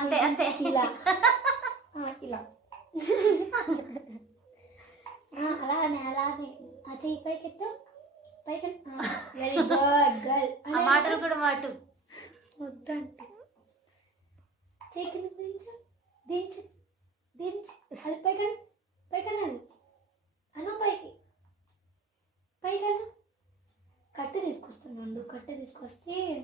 అంతే అంతే ఇలా ఇలా అలానే అలానే ఆ చెయ్యి పైకెత్తు పైకి. Very good girl. ఆ మాటలు కూడా మాట వద్దంటే చెయ్యి కింద దించు దించు దించు అది పైకి పైకి అను పైకి పైకి కట్టె తీసుకొస్తున్నాడు. కట్టె తీసుకొస్తే